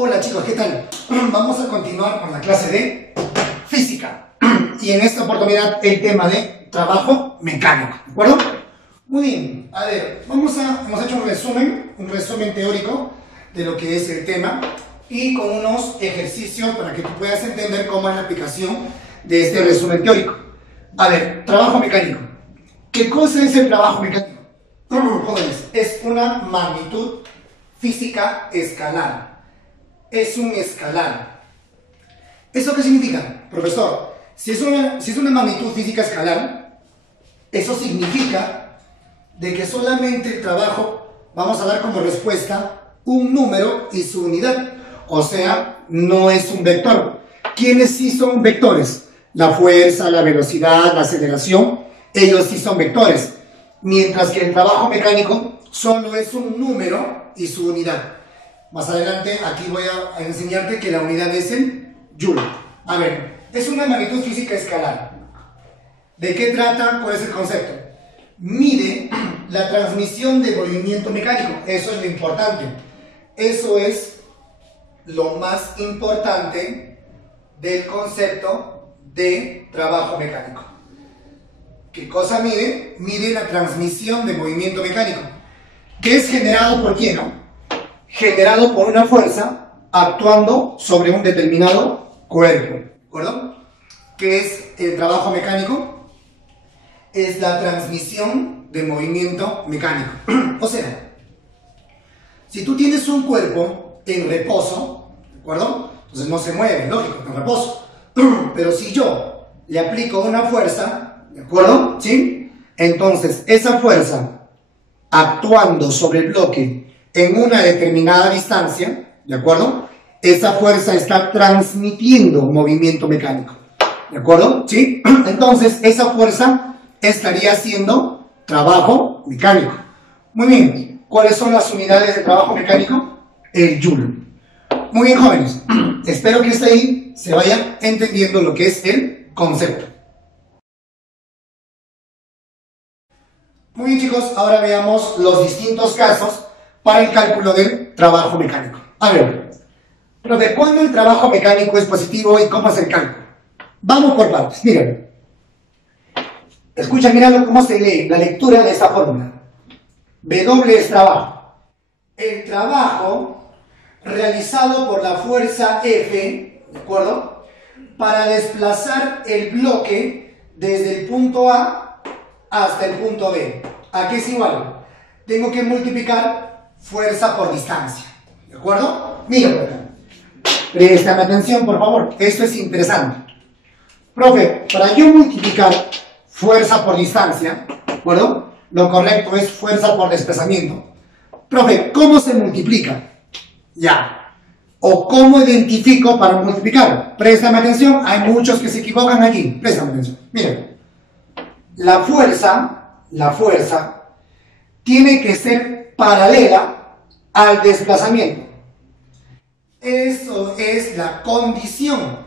Hola chicos, ¿qué tal? Vamos a continuar con la clase de física y en esta oportunidad el tema de trabajo mecánico, ¿de acuerdo? Muy bien, a ver, hemos hecho un resumen teórico de lo que es el tema y con unos ejercicios para que tú puedas entender cómo es la aplicación de este resumen teórico. A ver, trabajo mecánico. ¿Qué cosa es el trabajo mecánico? Jóvenes, es una magnitud física escalar. Es un escalar. ¿Eso qué significa, profesor? Si es una magnitud física escalar, eso significa de que solamente el trabajo vamos a dar como respuesta un número y su unidad. O sea, no es un vector. ¿Quiénes sí son vectores? La fuerza, la velocidad, la aceleración, ellos sí son vectores. Mientras que el trabajo mecánico solo es un número y su unidad. Más adelante aquí voy a enseñarte que la unidad es el joule. A ver, es una magnitud física escalar. ¿De qué trata? ¿Cuál es el concepto? Mide la transmisión de movimiento mecánico. Eso es lo importante. Eso es lo más importante del concepto de trabajo mecánico. ¿Qué cosa mide? Mide la transmisión de movimiento mecánico. ¿Qué es generado por quién, no? Generado por una fuerza actuando sobre un determinado cuerpo, ¿de acuerdo? ¿Qué es el trabajo mecánico? Es la transmisión de movimiento mecánico. O sea, si tú tienes un cuerpo en reposo, ¿de acuerdo? Entonces no se mueve, lógico, en reposo. Pero si yo le aplico una fuerza, ¿de acuerdo? ¿Sí? Entonces, esa fuerza actuando sobre el bloque en una determinada distancia, ¿de acuerdo? Esa fuerza está transmitiendo movimiento mecánico, ¿de acuerdo? ¿Sí? Entonces, esa fuerza estaría haciendo trabajo mecánico. Muy bien, ¿cuáles son las unidades de trabajo mecánico? El joule. Muy bien, jóvenes, espero que hasta ahí se vaya entendiendo lo que es el concepto. Muy bien, chicos, ahora veamos los distintos casos para el cálculo del trabajo mecánico. A ver, profe, ¿cuándo el trabajo mecánico es positivo y cómo es el cálculo? Vamos por partes, miren. Escucha, mira cómo se lee la lectura de esta fórmula. W es trabajo. El trabajo realizado por la fuerza F, ¿de acuerdo? Para desplazar el bloque desde el punto A hasta el punto B. ¿A qué es igual? Tengo que multiplicar fuerza por distancia, ¿de acuerdo? Mira, préstame atención, por favor, esto es interesante. Profe, para yo multiplicar fuerza por distancia, ¿de acuerdo? Lo correcto es fuerza por desplazamiento. Profe, ¿cómo se multiplica? Ya. ¿O cómo identifico para multiplicar? Préstame atención, hay muchos que se equivocan aquí. Préstame atención. Miren, la fuerza tiene que ser paralela al desplazamiento. Eso es la condición.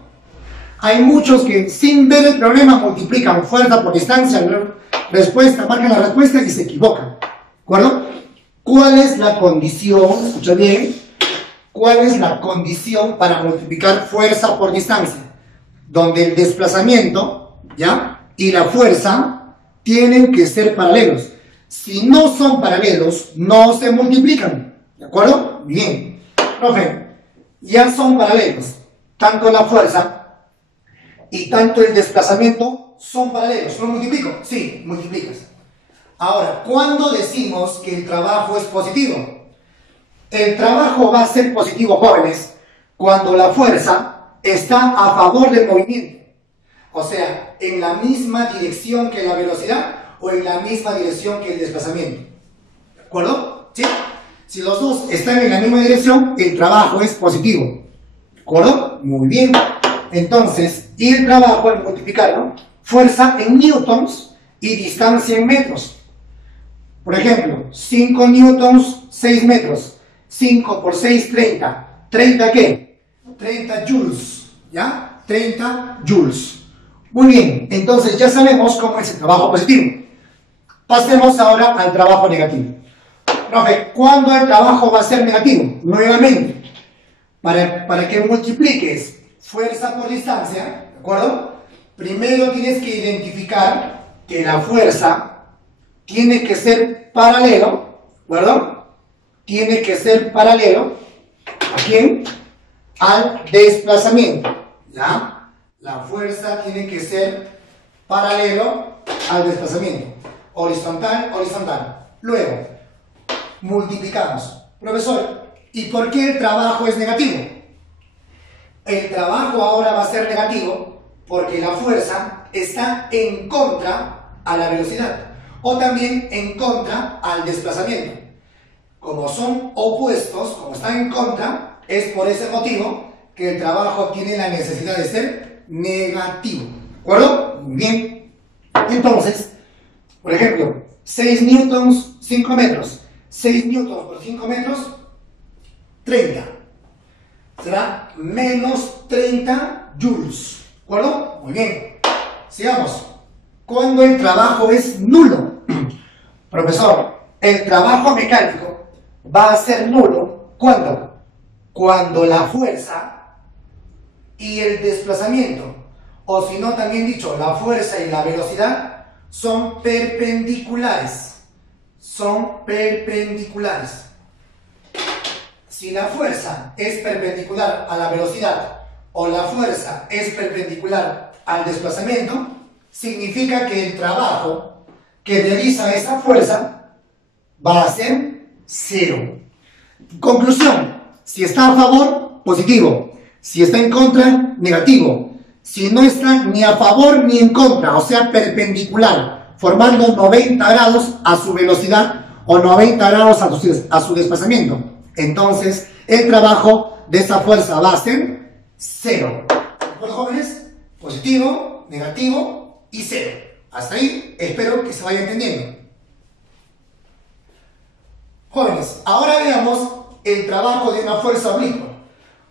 Hay muchos que sin ver el problema multiplican fuerza por distancia, marcan la respuesta y se equivocan. ¿De acuerdo? ¿Cuál es la condición? Escucha bien. ¿Cuál es la condición para multiplicar fuerza por distancia? Donde el desplazamiento, ¿ya? Y la fuerza tienen que ser paralelos. Si no son paralelos, no se multiplican. ¿De acuerdo? Bien. Profe, ya son paralelos. Tanto la fuerza y tanto el desplazamiento son paralelos. ¿No multiplico? Sí, multiplicas. Ahora, ¿cuándo decimos que el trabajo es positivo? El trabajo va a ser positivo, jóvenes, cuando la fuerza está a favor del movimiento. O sea, en la misma dirección que la velocidad o en la misma dirección que el desplazamiento. ¿De acuerdo? ¿Sí? Si los dos están en la misma dirección, el trabajo es positivo. ¿De acuerdo? Muy bien. Entonces, y el trabajo al multiplicarlo, fuerza en newtons y distancia en metros. Por ejemplo, 5 newtons, 6 metros. 5 por 6, 30. ¿30 qué? 30 joules. ¿Ya? 30 joules. Muy bien, entonces ya sabemos cómo es el trabajo positivo. Pasemos ahora al trabajo negativo. Profe, ¿cuándo el trabajo va a ser negativo? Nuevamente, para que multipliques fuerza por distancia, ¿de acuerdo? Primero tienes que identificar que la fuerza tiene que ser paralelo, ¿de acuerdo? Tiene que ser paralelo, ¿a quién? Al desplazamiento, ¿ya? La fuerza tiene que ser paralelo al desplazamiento. Horizontal, horizontal. Luego, multiplicamos. Profesor, ¿y por qué el trabajo es negativo? El trabajo ahora va a ser negativo porque la fuerza está en contra a la velocidad o también en contra al desplazamiento. Como son opuestos, como están en contra, es por ese motivo que el trabajo tiene la necesidad de ser negativo. ¿De acuerdo? Muy bien. Entonces, por ejemplo, 6 newtons, 5 metros. 6 newtons por 5 metros, 30. Será menos 30 joules. ¿De acuerdo? Muy bien. Sigamos. ¿Cuándo el trabajo es nulo? Profesor, el trabajo mecánico va a ser nulo. ¿Cuándo? Cuando la fuerza y el desplazamiento, o si no también dicho, la fuerza y la velocidad son perpendiculares. Son perpendiculares. Si la fuerza es perpendicular a la velocidad o la fuerza es perpendicular al desplazamiento, significa que el trabajo que realiza esa fuerza va a ser cero. Conclusión, si está a favor, positivo. Si está en contra, negativo. Si no está ni a favor ni en contra, o sea, perpendicular, formando 90 grados a su velocidad o 90 grados a su desplazamiento, entonces el trabajo de esa fuerza va a ser cero. ¿De acuerdo, jóvenes? Positivo, negativo y cero. Hasta ahí espero que se vaya entendiendo. Jóvenes, ahora veamos el trabajo de una fuerza oblicua.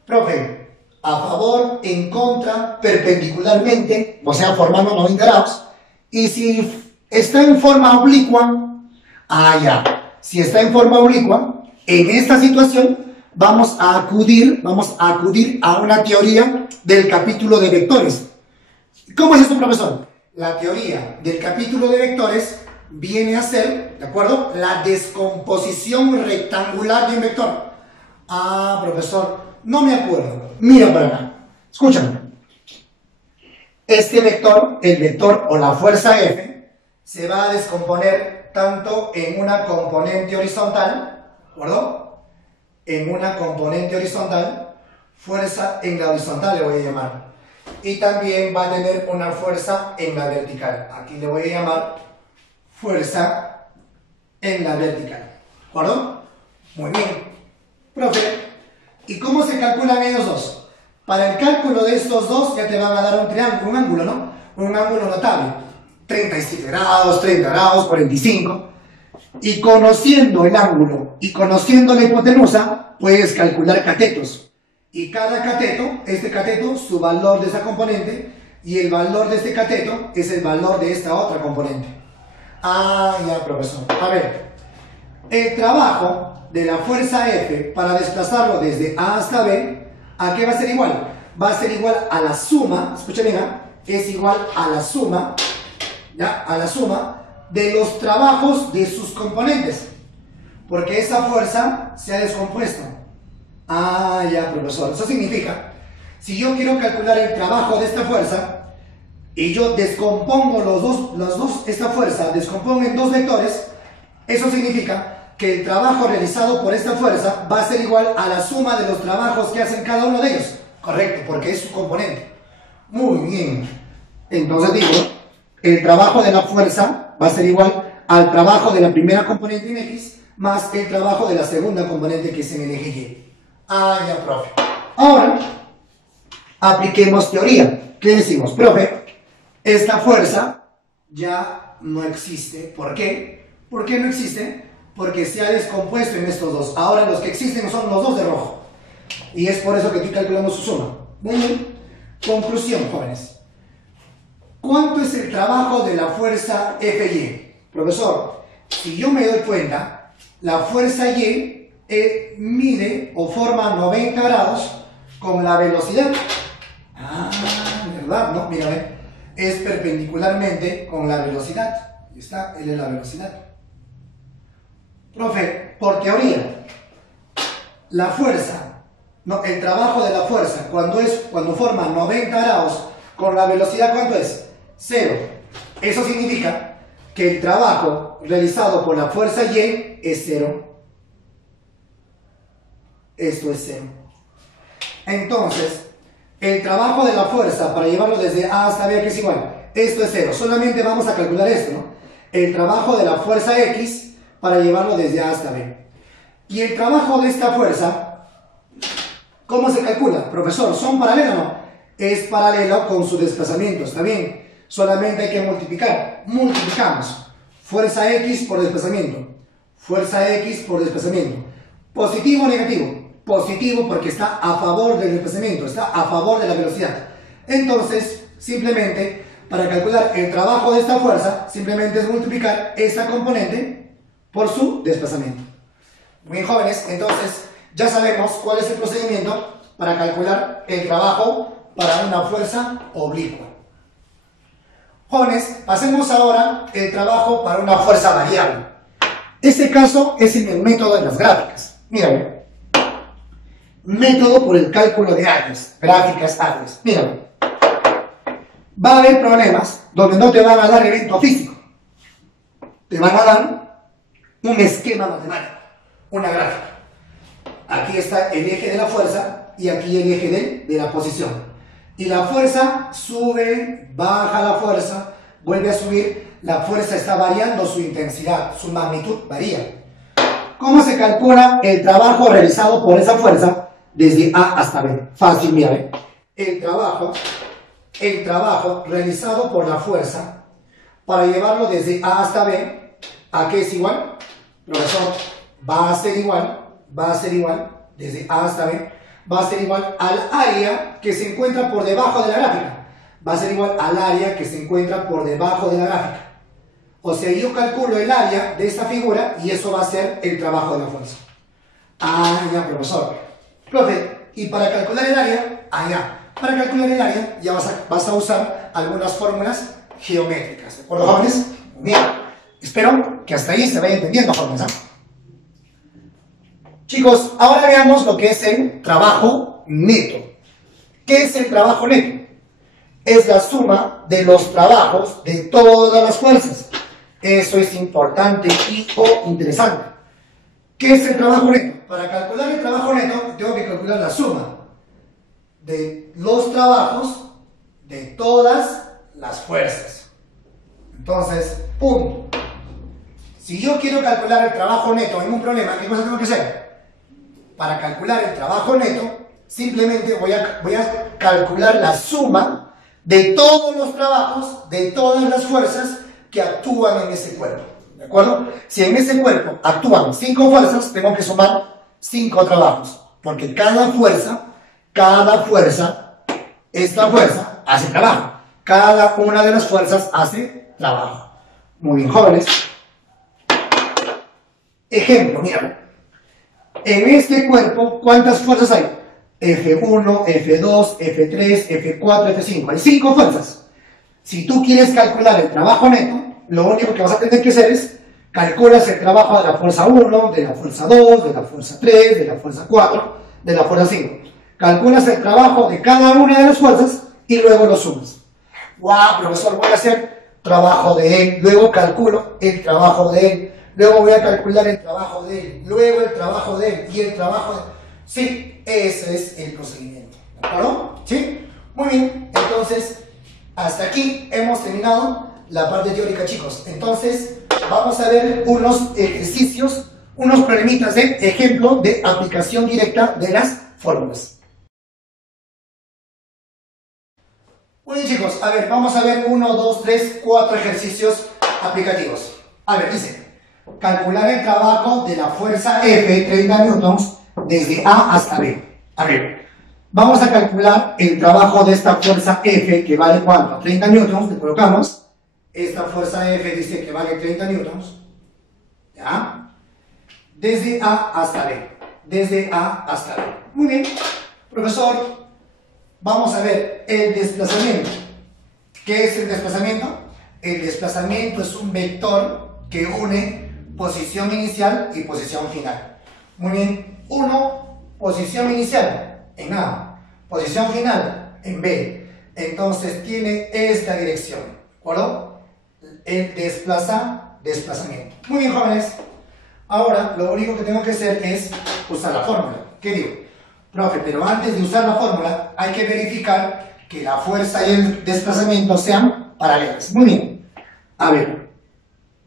Profe, a favor, en contra, perpendicularmente, o sea, formando 90 grados. Y si está en forma oblicua, ya. Si está en forma oblicua, en esta situación vamos a acudir a una teoría del capítulo de vectores. ¿Cómo es esto, profesor? La teoría del capítulo de vectores viene a ser, ¿de acuerdo?, la descomposición rectangular de un vector. Profesor, no me acuerdo. Mira para acá. Escúchame. Este vector, el vector o la fuerza F, se va a descomponer tanto en una componente horizontal, ¿de acuerdo? En una componente horizontal, fuerza en la horizontal le voy a llamar. Y también va a tener una fuerza en la vertical. Aquí le voy a llamar fuerza en la vertical. ¿De acuerdo? Muy bien. Profe, ¿y cómo se calculan ellos dos? Para el cálculo de estos dos ya te van a dar un triángulo, un ángulo, ¿no? Un ángulo notable. 37 grados, 30 grados, 45. Y conociendo el ángulo y conociendo la hipotenusa, puedes calcular catetos. Y cada cateto, este cateto, su valor de esa componente, y el valor de este cateto es el valor de esta otra componente. Ya, profesor. A ver, el trabajo de la fuerza F para desplazarlo desde A hasta B, ¿a qué va a ser igual? Va a ser igual a la suma, escucha bien, es igual a la suma, ¿ya? A la suma de los trabajos de sus componentes, porque esa fuerza se ha descompuesto. Ya, profesor. Eso significa, si yo quiero calcular el trabajo de esta fuerza y yo descompongo esta fuerza, descompongo en dos vectores, eso significa que el trabajo realizado por esta fuerza va a ser igual a la suma de los trabajos que hacen cada uno de ellos. Correcto, porque es su componente. Muy bien. Entonces digo, el trabajo de la fuerza va a ser igual al trabajo de la primera componente en X más el trabajo de la segunda componente que es en el eje Y. Ya, profe. Ahora, apliquemos teoría. ¿Qué decimos? Profe, esta fuerza ya no existe. ¿Por qué? ¿Por qué no existe? Porque se ha descompuesto en estos dos. Ahora los que existen son los dos de rojo. Y es por eso que estoy calculando su suma. Muy bien. Conclusión, jóvenes. ¿Cuánto es el trabajo de la fuerza FY? Profesor, si yo me doy cuenta, la fuerza Y mide o forma 90 grados con la velocidad. Ah, ¿verdad? No, mira, es perpendicularmente con la velocidad. Ahí está, L es la velocidad. Profe, por teoría, la fuerza, no, el trabajo de la fuerza, cuando forma 90 grados con la velocidad, ¿cuánto es? 0. Eso significa que el trabajo realizado por la fuerza Y es 0. Esto es 0. Entonces, el trabajo de la fuerza para llevarlo desde A hasta B, que es igual, esto es 0. Solamente vamos a calcular esto, ¿no? El trabajo de la fuerza X para llevarlo desde A hasta B. Y el trabajo de esta fuerza, ¿cómo se calcula? Profesor, ¿son paralelos o no? Es paralelo con su desplazamiento, ¿está bien? Solamente hay que multiplicar. Multiplicamos. Fuerza X por desplazamiento. Fuerza X por desplazamiento. ¿Positivo o negativo? Positivo porque está a favor del desplazamiento, está a favor de la velocidad. Entonces, simplemente, para calcular el trabajo de esta fuerza, simplemente es multiplicar esta componente por su desplazamiento. Muy bien, jóvenes, entonces ya sabemos cuál es el procedimiento para calcular el trabajo para una fuerza oblicua. Jóvenes, pasemos ahora el trabajo para una fuerza variable. Este caso es en el método de las gráficas. Miren, método por el cálculo de áreas, gráficas áreas. Miren, va a haber problemas donde no te van a dar evento físico. Te van a dar un esquema matemático, una gráfica. Aquí está el eje de la fuerza y aquí el eje de la posición. Y la fuerza sube, baja la fuerza, vuelve a subir. La fuerza está variando su intensidad, su magnitud varía. ¿Cómo se calcula el trabajo realizado por esa fuerza desde A hasta B? Fácil, mira, ¿eh? El trabajo realizado por la fuerza para llevarlo desde A hasta B, ¿a qué es igual? Profesor, va a ser igual, desde A hasta B, va a ser igual al área que se encuentra por debajo de la gráfica. Va a ser igual al área que se encuentra por debajo de la gráfica. O sea, yo calculo el área de esta figura y eso va a ser el trabajo de la fuerza. Ah, ya, profesor. Profe, y para calcular el área, para calcular el área ya vas a usar algunas fórmulas geométricas. ¿De acuerdo, jóvenes? Bien. Espero que hasta ahí se vaya entendiendo, jóvenes. Chicos, ahora veamos lo que es el trabajo neto. ¿Qué es el trabajo neto? Es la suma de los trabajos de todas las fuerzas. Eso es importante y o interesante. ¿Qué es el trabajo neto? Para calcular el trabajo neto, tengo que calcular la suma de los trabajos de todas las fuerzas. Entonces, punto. Si yo quiero calcular el trabajo neto en un problema, ¿qué cosa tengo que hacer? Para calcular el trabajo neto, simplemente voy a calcular la suma de todos los trabajos de todas las fuerzas que actúan en ese cuerpo. ¿De acuerdo? Si en ese cuerpo actúan 5 fuerzas, tengo que sumar 5 trabajos. Porque cada fuerza, esta fuerza hace trabajo. Cada una de las fuerzas hace trabajo. Muy bien, jóvenes. Ejemplo, mira. En este cuerpo, ¿cuántas fuerzas hay? F1, F2, F3, F4, F5. Hay 5 fuerzas. Si tú quieres calcular el trabajo neto, lo único que vas a tener que hacer es calculas el trabajo de la fuerza 1, de la fuerza 2, de la fuerza 3, de la fuerza 4, de la fuerza 5. Calculas el trabajo de cada una de las fuerzas y luego lo sumas. ¡Wow, profesor! Voy a hacer trabajo de él, luego calculo el trabajo de él, luego voy a calcular el trabajo de él, luego el trabajo de él y el trabajo de él. Sí, ese es el procedimiento. ¿De acuerdo? ¿Sí? Muy bien, entonces hasta aquí hemos terminado la parte teórica, chicos. Entonces vamos a ver unos ejercicios, unos problemitas de ejemplo de aplicación directa de las fórmulas. Muy bien, chicos, a ver, vamos a ver 1, 2, 3, 4 ejercicios aplicativos. A ver, dice, calcular el trabajo de la fuerza F, 30 newtons, desde A hasta B. A ver, vamos a calcular el trabajo de esta fuerza F, que vale ¿cuánto? 30 newtons, le colocamos. Esta fuerza F dice que vale 30 newtons. ¿Ya? Desde A hasta B. desde A hasta B. Muy bien, profesor, vamos a ver el desplazamiento. ¿Qué es el desplazamiento? El desplazamiento es un vector que une posición inicial y posición final. Muy bien, 1, posición inicial en A, posición final en B. Entonces tiene esta dirección, ¿de acuerdo? El desplazamiento. Muy bien, jóvenes. Ahora, lo único que tengo que hacer es usar la fórmula. ¿Qué digo? Profe, pero antes de usar la fórmula, hay que verificar que la fuerza y el desplazamiento sean paralelas. Muy bien. A ver,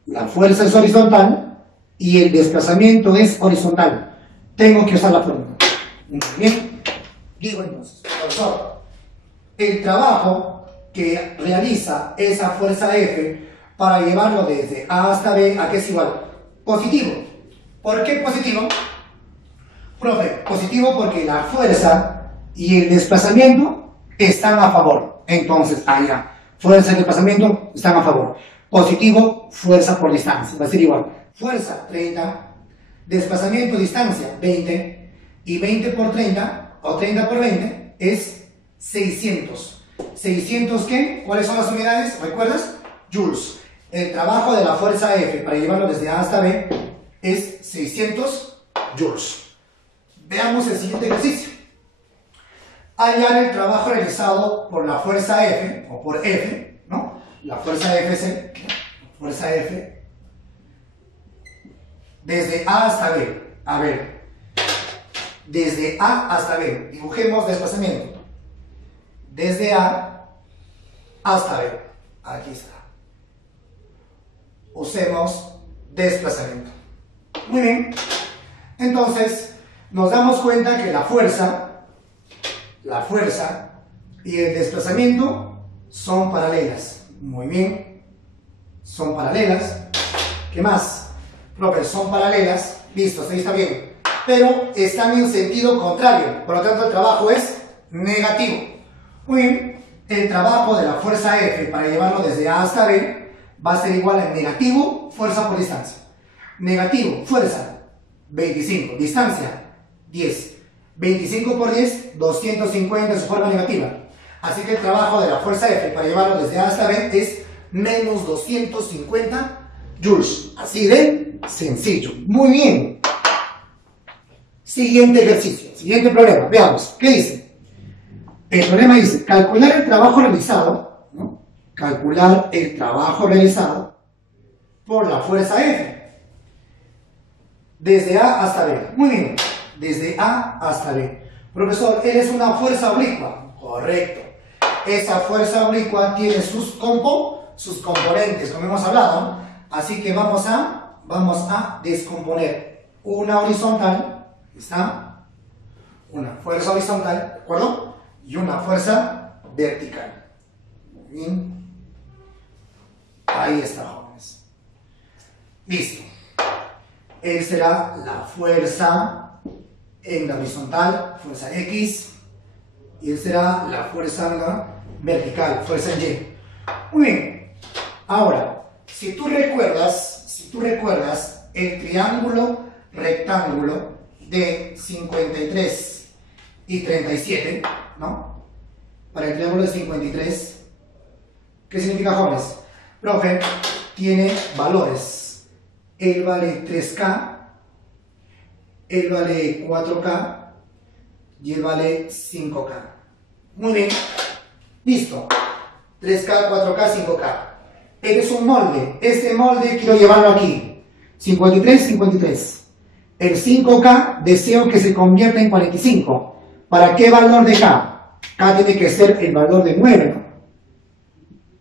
la fuerza es horizontal y el desplazamiento es horizontal. Tengo que usar la fórmula. Muy bien. Digo entonces, profesor, el trabajo que realiza esa fuerza F para llevarlo desde A hasta B, ¿a qué es igual? Positivo. ¿Por qué positivo? Profe, positivo porque la fuerza y el desplazamiento están a favor. Entonces, allá, fuerza y desplazamiento están a favor. Positivo, fuerza por distancia. Va a ser igual. Fuerza, 30. Desplazamiento, distancia, 20. Y 20 por 30, o 30 por 20, es 600. ¿600 qué? ¿Cuáles son las unidades? ¿Recuerdas? Joules. El trabajo de la fuerza F para llevarlo desde A hasta B es 600 joules. Veamos el siguiente ejercicio. Hallar el trabajo realizado por la fuerza F, o por F, ¿no? La fuerza F es fuerza F desde A hasta B. A ver, desde A hasta B. Dibujemos desplazamiento. Desde A hasta B. Aquí está. Usemos desplazamiento. Muy bien. Entonces, nos damos cuenta que la fuerza y el desplazamiento son paralelas. Muy bien. Son paralelas. ¿Qué más? Profe, son paralelas. Listo, ahí está bien. Pero están en sentido contrario. Por lo tanto, el trabajo es negativo. Muy bien. El trabajo de la fuerza F para llevarlo desde A hasta B va a ser igual a negativo fuerza por distancia. Negativo, fuerza, 25. Distancia, 10. 25 por 10, 250 en su forma negativa. Así que el trabajo de la fuerza F para llevarlo desde A hasta B es menos 250 joules. Así de sencillo. Muy bien. Siguiente ejercicio. Siguiente problema. Veamos. ¿Qué dice? El problema dice, calcular el trabajo realizado, ¿no? Calcular el trabajo realizado por la fuerza F. Desde A hasta B. Muy bien. Desde A hasta B. Profesor, ¿eres una fuerza oblicua? Correcto. Esa fuerza oblicua tiene sus componentes, como hemos hablado, ¿no? Así que vamos a descomponer una horizontal, ¿está? Una fuerza horizontal, ¿de acuerdo? Y una fuerza vertical. Bien. Ahí está, jóvenes. Listo. Él será la fuerza en la horizontal, fuerza X, y él será la fuerza en la vertical, fuerza en Y. Muy bien. Ahora, si tú recuerdas el triángulo rectángulo de 53 y 37, ¿no? Para el triángulo de 53, ¿qué significa, jóvenes? Profe, tiene valores. Él vale 3K, él vale 4K y él vale 5K. Muy bien. Listo. 3K, 4K, 5K. Es un molde. Este molde quiero llevarlo aquí. 53, 53. El 5K deseo que se convierta en 45. ¿Para qué valor de K? K tiene que ser el valor de 9, ¿no?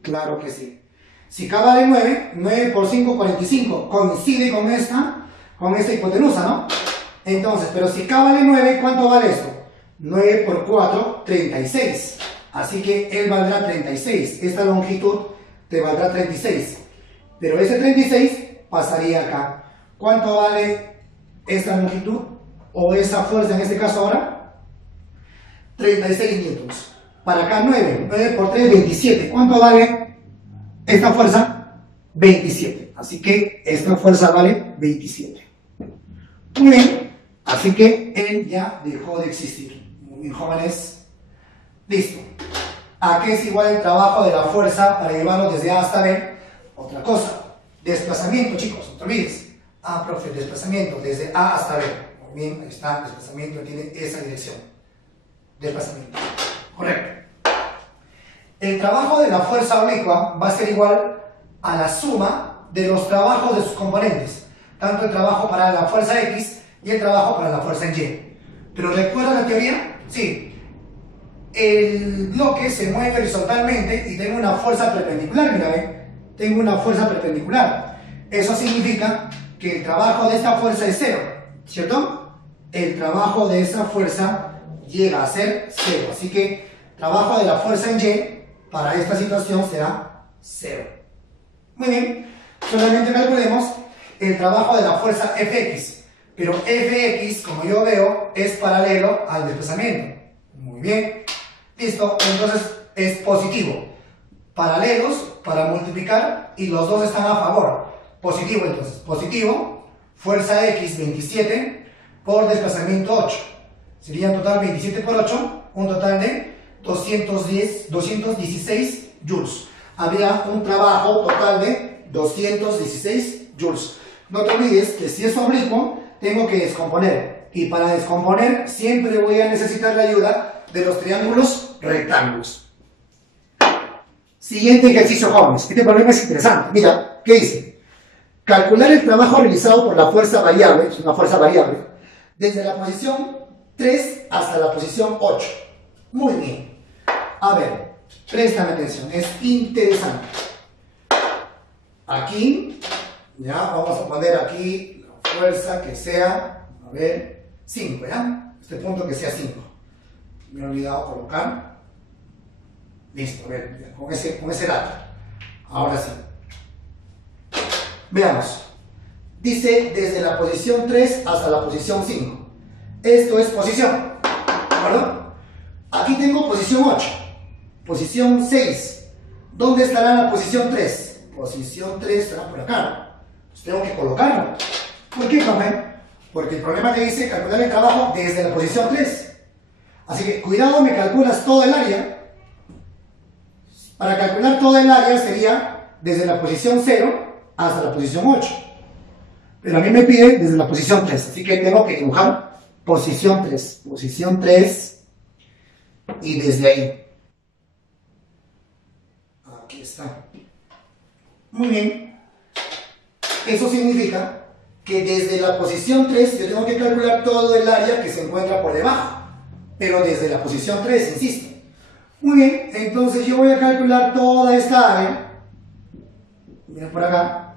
Claro que sí. Si K vale 9, 9 por 5, 45. Coincide con esta hipotenusa, ¿no? Entonces, pero si K vale 9, ¿cuánto vale esto? 9 por 4, 36. Así que él valdrá 36. Esta longitud te valdrá 36. Pero ese 36 pasaría acá. ¿Cuánto vale esta longitud? O esa fuerza en este caso ahora. 36 newtons. Para acá 9. 9 por 3, 27. ¿Cuánto vale esta fuerza? 27. Así que esta fuerza vale 27. Muy bien. Así que él ya dejó de existir. Muy bien, jóvenes. Listo. ¿A qué es igual el trabajo de la fuerza para llevarlo desde A hasta B? Otra cosa. Desplazamiento, chicos, no te olvides. Ah, profe, desplazamiento desde A hasta B. Muy bien, ahí está, desplazamiento tiene esa dirección. Desplazamiento. Correcto. El trabajo de la fuerza oblicua va a ser igual a la suma de los trabajos de sus componentes. Tanto el trabajo para la fuerza X y el trabajo para la fuerza en Y. ¿Pero recuerda la teoría? Sí. El bloque se mueve horizontalmente y tengo una fuerza perpendicular, mira, ¿ven? Tengo una fuerza perpendicular. Eso significa que el trabajo de esta fuerza es cero, ¿cierto? El trabajo de esa fuerza llega a ser cero. Así que trabajo de la fuerza en Y para esta situación será cero. Muy bien, solamente calculemos el trabajo de la fuerza Fx. Pero Fx, como yo veo, es paralelo al desplazamiento. Muy bien. Listo, entonces es positivo. Paralelos para multiplicar y los dos están a favor. Positivo entonces. Positivo, fuerza X 27 por desplazamiento 8. Sería en total 27 por 8, un total de 216 joules. Habría un trabajo total de 216 joules. No te olvides que si es oblicuo, tengo que descomponer. Y para descomponer siempre voy a necesitar la ayuda de los triángulos rectángulos. Siguiente ejercicio, jóvenes. Este problema es interesante. Mira, ¿qué dice? Calcular el trabajo realizado por la fuerza variable, es una fuerza variable, desde la posición 3 hasta la posición 8. Muy bien. A ver, préstame atención, es interesante. Aquí, ya, vamos a poner aquí la fuerza que sea, a ver, 5, ¿ya? Este punto que sea 5. Me he olvidado colocar. Listo, a ver, con ese dato. Ahora sí. Veamos. Dice desde la posición 3 hasta la posición 5. Esto es posición. ¿De acuerdo? Aquí tengo posición 8. Posición 6. ¿Dónde estará la posición 3? Posición 3 estará por acá. Pues tengo que colocarlo. ¿Por qué, profe? Porque el problema te dice calcular el trabajo desde la posición 3. Así que cuidado, me calculas todo el área. Para calcular todo el área sería desde la posición 0 hasta la posición 8. Pero a mí me pide desde la posición 3. Así que tengo que dibujar posición 3. Posición 3 y desde ahí. Aquí está. Muy bien. Eso significa que desde la posición 3 yo tengo que calcular todo el área que se encuentra por debajo. Pero desde la posición 3, insisto. Muy bien, entonces yo voy a calcular toda esta área. Mira por acá.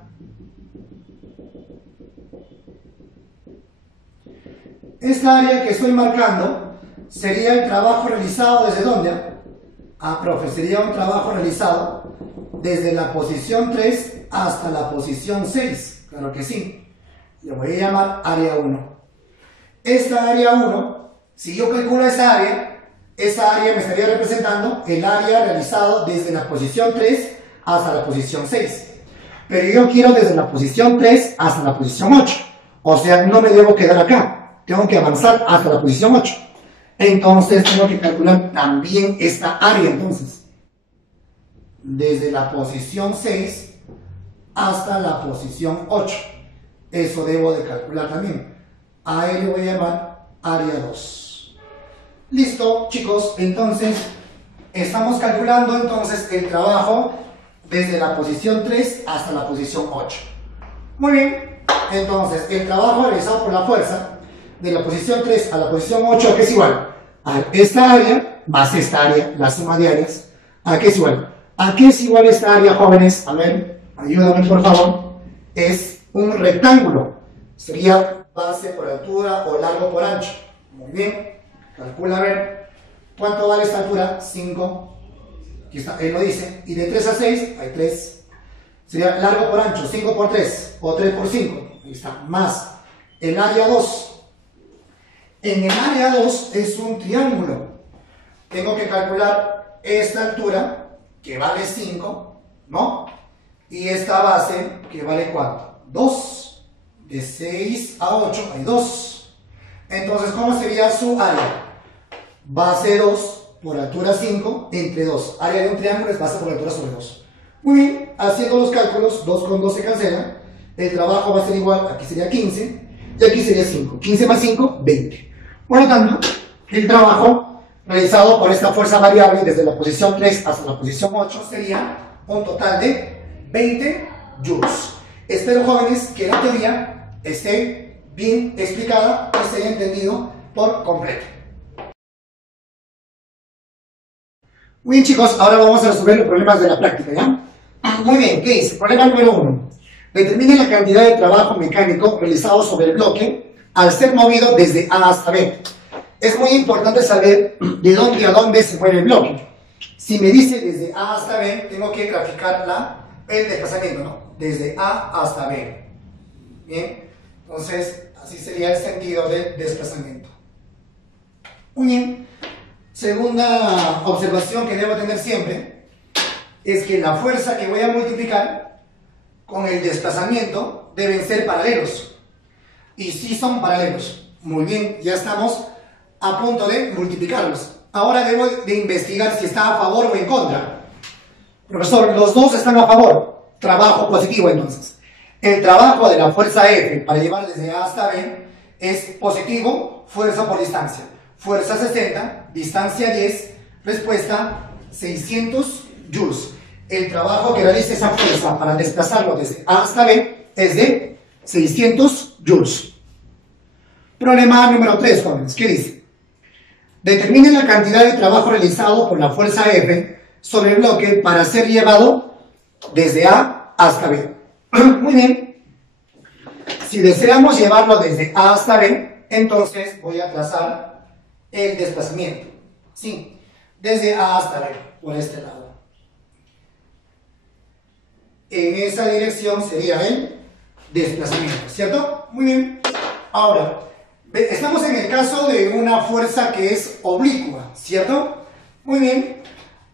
Esta área que estoy marcando sería el trabajo realizado ¿desde dónde? Ah, profe, sería un trabajo realizado desde la posición 3 hasta la posición 6. Claro que sí. Le voy a llamar área 1. Esta área 1, si yo calculo esa área me estaría representando el área realizado desde la posición 3 hasta la posición 6. Pero yo quiero desde la posición 3 hasta la posición 8. O sea, no me debo quedar acá. Tengo que avanzar hasta la posición 8. Entonces, tengo que calcular también esta área, entonces. Desde la posición 6 hasta la posición 8. Eso debo de calcular también. A él le voy a llamar área 2. Listo, chicos, entonces estamos calculando entonces el trabajo desde la posición 3 hasta la posición 8. Muy bien, entonces el trabajo realizado por la fuerza de la posición 3 a la posición 8, ¿a qué es igual? A esta área más esta área, la suma de áreas, ¿a qué es igual? ¿A qué es igual esta área, jóvenes? A ver, ayúdame por favor. Es un rectángulo. Sería base por altura o largo por ancho. Muy bien. Calcula a ver. ¿Cuánto vale esta altura? 5. Aquí está, él lo dice. Y de 3 a 6 hay 3. Sería largo por ancho, 5 por 3 o 3 por 5. Ahí está, más el área 2. En el área 2 es un triángulo. Tengo que calcular esta altura, que vale 5, ¿no? Y esta base, que vale ¿cuánto? 2. De 6 a 8 hay 2. Entonces, ¿cómo sería su área? Base 2 por altura 5 entre 2. Área de un triángulo es base por altura sobre 2. Muy bien, haciendo los cálculos, 2 con 2 se cancelan. El trabajo va a ser igual, aquí sería 15 y aquí sería 5. 15 más 5, 20. Por lo tanto, el trabajo realizado por esta fuerza variable desde la posición 3 hasta la posición 8 sería un total de 20 joules. Espero, jóvenes, que la teoría esté bien explicada y se haya entendido por completo. Muy bien, chicos, ahora vamos a resolver los problemas de la práctica, ¿ya? Muy bien, ¿qué dice? Problema número 1. Determine la cantidad de trabajo mecánico realizado sobre el bloque al ser movido desde A hasta B. Es muy importante saber de dónde a dónde se mueve el bloque. Si me dice desde A hasta B, tengo que graficar el desplazamiento, ¿no? Desde A hasta B. Bien, entonces así sería el sentido del desplazamiento. Muy bien. Segunda observación que debo tener siempre es que la fuerza que voy a multiplicar con el desplazamiento deben ser paralelos. Y sí son paralelos. Muy bien, ya estamos a punto de multiplicarlos. Ahora debo de investigar si está a favor o en contra. Profesor, los dos están a favor. Trabajo positivo entonces. El trabajo de la fuerza F para llevar desde A hasta B es positivo, fuerza por distancia. Fuerza 60, distancia 10, respuesta 600 joules. El trabajo que realiza esa fuerza para desplazarlo desde A hasta B es de 600 joules. Problema número 3, jóvenes. ¿Qué dice? Determine la cantidad de trabajo realizado por la fuerza F sobre el bloque para ser llevado desde A hasta B. Muy bien. Si deseamos llevarlo desde A hasta B, entonces voy a trazar el desplazamiento. Sí, desde A hasta B, por este lado. En esa dirección sería el desplazamiento, ¿cierto? Muy bien. Ahora, estamos en el caso de una fuerza que es oblicua, ¿cierto? Muy bien.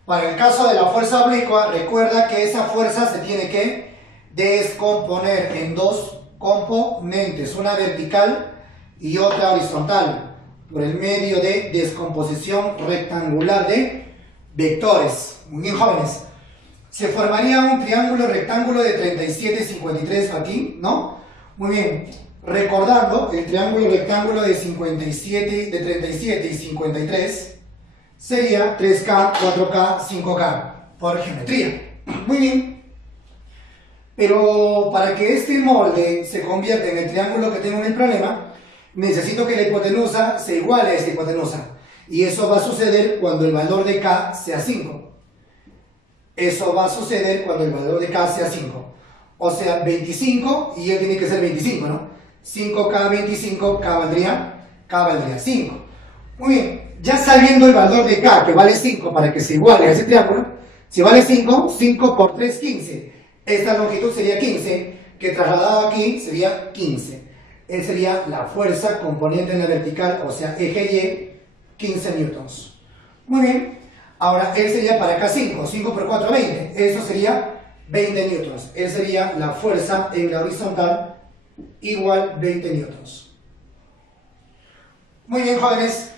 Para el caso de la fuerza oblicua, recuerda que esa fuerza se tiene que descomponer en dos componentes, una vertical y otra horizontal, por el medio de descomposición rectangular de vectores. Muy bien, jóvenes. Se formaría un triángulo rectángulo de 37 y 53 aquí, ¿no? Muy bien. Recordando, el triángulo rectángulo de 37 y 53 sería 3K, 4K, 5K, por geometría. Muy bien. Pero para que este molde se convierta en el triángulo que tengo en el problema, necesito que la hipotenusa se iguale a esta hipotenusa. Y eso va a suceder cuando el valor de K sea 5. Eso va a suceder cuando el valor de K sea 5. O sea, 25, y él tiene que ser 25, ¿no? 5K, 25, K valdría 5. Muy bien, ya sabiendo el valor de K, que vale 5, para que se iguale a ese triángulo, si vale 5, 5 por 3, 15. Esta longitud sería 15, que trasladado aquí sería 15. Él sería la fuerza componente en la vertical, o sea, eje Y, 15 newtons. Muy bien, ahora él sería para acá 5, 5 por 4, 20. Eso sería 20 newtons. Él sería la fuerza en la horizontal, igual 20 newtons. Muy bien, jóvenes,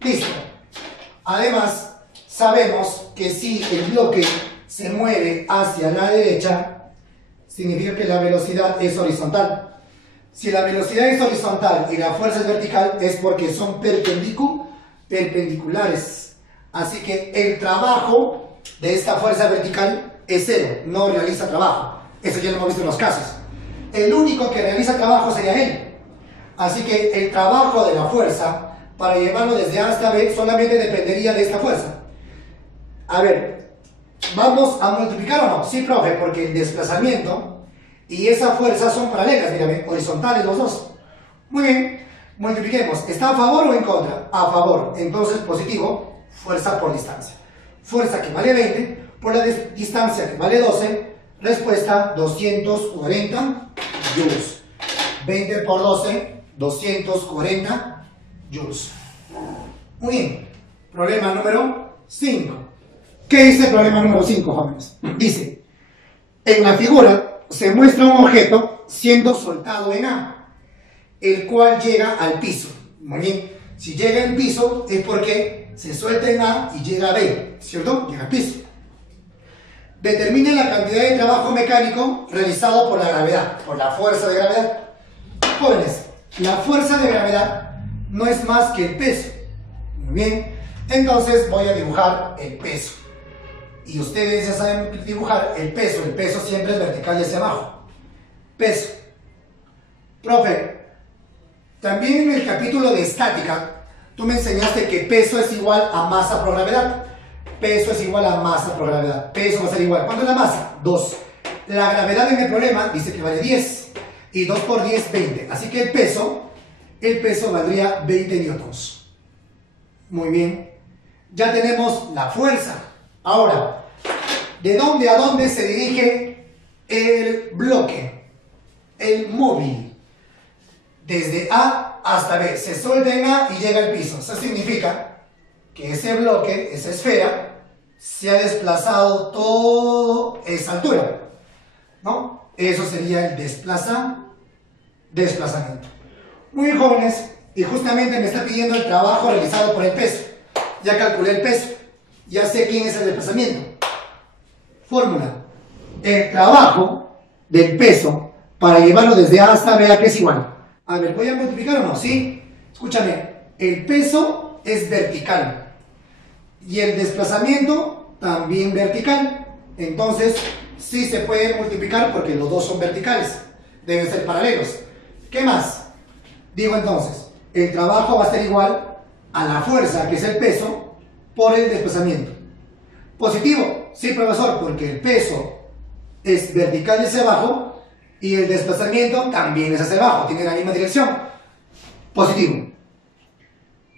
listo. Además, sabemos que si el bloque se mueve hacia la derecha, significa que la velocidad es horizontal. Si la velocidad es horizontal y la fuerza es vertical, es porque son perpendiculares. Así que el trabajo de esta fuerza vertical es 0, no realiza trabajo. Eso ya lo hemos visto en los casos. El único que realiza trabajo sería él. Así que el trabajo de la fuerza para llevarlo desde A hasta B solamente dependería de esta fuerza. A ver, ¿vamos a multiplicar o no? Sí, profe, porque el desplazamiento y esa fuerza son paralelas, mírame, horizontales los dos. Muy bien, multipliquemos. ¿Está a favor o en contra? A favor. Entonces, positivo, fuerza por distancia. Fuerza que vale 20 por la distancia que vale 12, respuesta 240 joules. 20 por 12, 240 joules. Muy bien. Problema número 5. ¿Qué dice el problema número 5, jóvenes? Dice, en la figura se muestra un objeto siendo soltado en A, el cual llega al piso. Muy bien. Si llega al piso es porque se suelta en A y llega a B, ¿cierto? Llega al piso. Determine la cantidad de trabajo mecánico realizado por la gravedad, por la fuerza de gravedad. Jóvenes, la fuerza de gravedad no es más que el peso. Muy bien. Entonces voy a dibujar el peso. Y ustedes ya saben dibujar el peso. El peso siempre es vertical y hacia abajo. Peso. Profe, también en el capítulo de estática, tú me enseñaste que peso es igual a masa por gravedad. Peso es igual a masa por gravedad. Peso va a ser igual. ¿Cuánto es la masa? 2. La gravedad en el problema dice que vale 10. Y 2 por 10, 20. Así que el peso valdría 20 newtons. Muy bien. Ya tenemos la fuerza. Ahora, ¿de dónde a dónde se dirige el bloque? El móvil. Desde A hasta B. Se suelta en A y llega al piso. Eso significa que ese bloque, esa esfera, se ha desplazado toda esa altura, ¿no? Eso sería el desplazamiento. Muy bien, jóvenes, y justamente me está pidiendo el trabajo realizado por el peso. Ya calculé el peso, ya sé quién es el desplazamiento. Fórmula: el trabajo del peso para llevarlo desde A hasta B, ¿a qué es igual? A ver, ¿voy a multiplicar o no? Sí. Escúchame, el peso es vertical y el desplazamiento también vertical. Entonces, sí se puede multiplicar porque los dos son verticales. Deben ser paralelos. ¿Qué más? Digo entonces, el trabajo va a ser igual a la fuerza, que es el peso, por el desplazamiento. ¿Positivo? Sí, profesor, porque el peso es vertical hacia abajo y el desplazamiento también es hacia abajo, tiene la misma dirección. Positivo.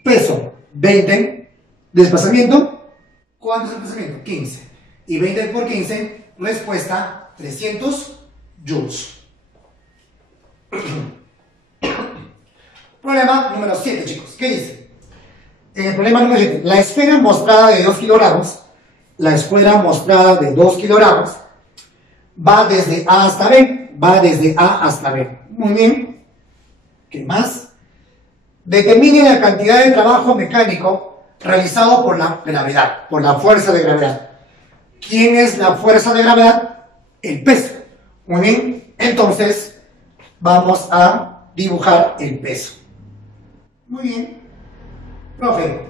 Peso, 20. Desplazamiento, ¿cuánto es el desplazamiento? 15. Y 20 por 15, respuesta 300 joules. Problema número 7, chicos. ¿Qué dice? En el problema número 7, la esfera mostrada de 2 kilogramos, la esfera mostrada de 2 kilogramos, va desde A hasta B. Va desde A hasta B. Muy bien. ¿Qué más? Determine la cantidad de trabajo mecánico realizado por la gravedad, por la fuerza de gravedad. ¿Quién es la fuerza de gravedad? El peso. Muy bien. Entonces, vamos a dibujar el peso. Muy bien. Profe,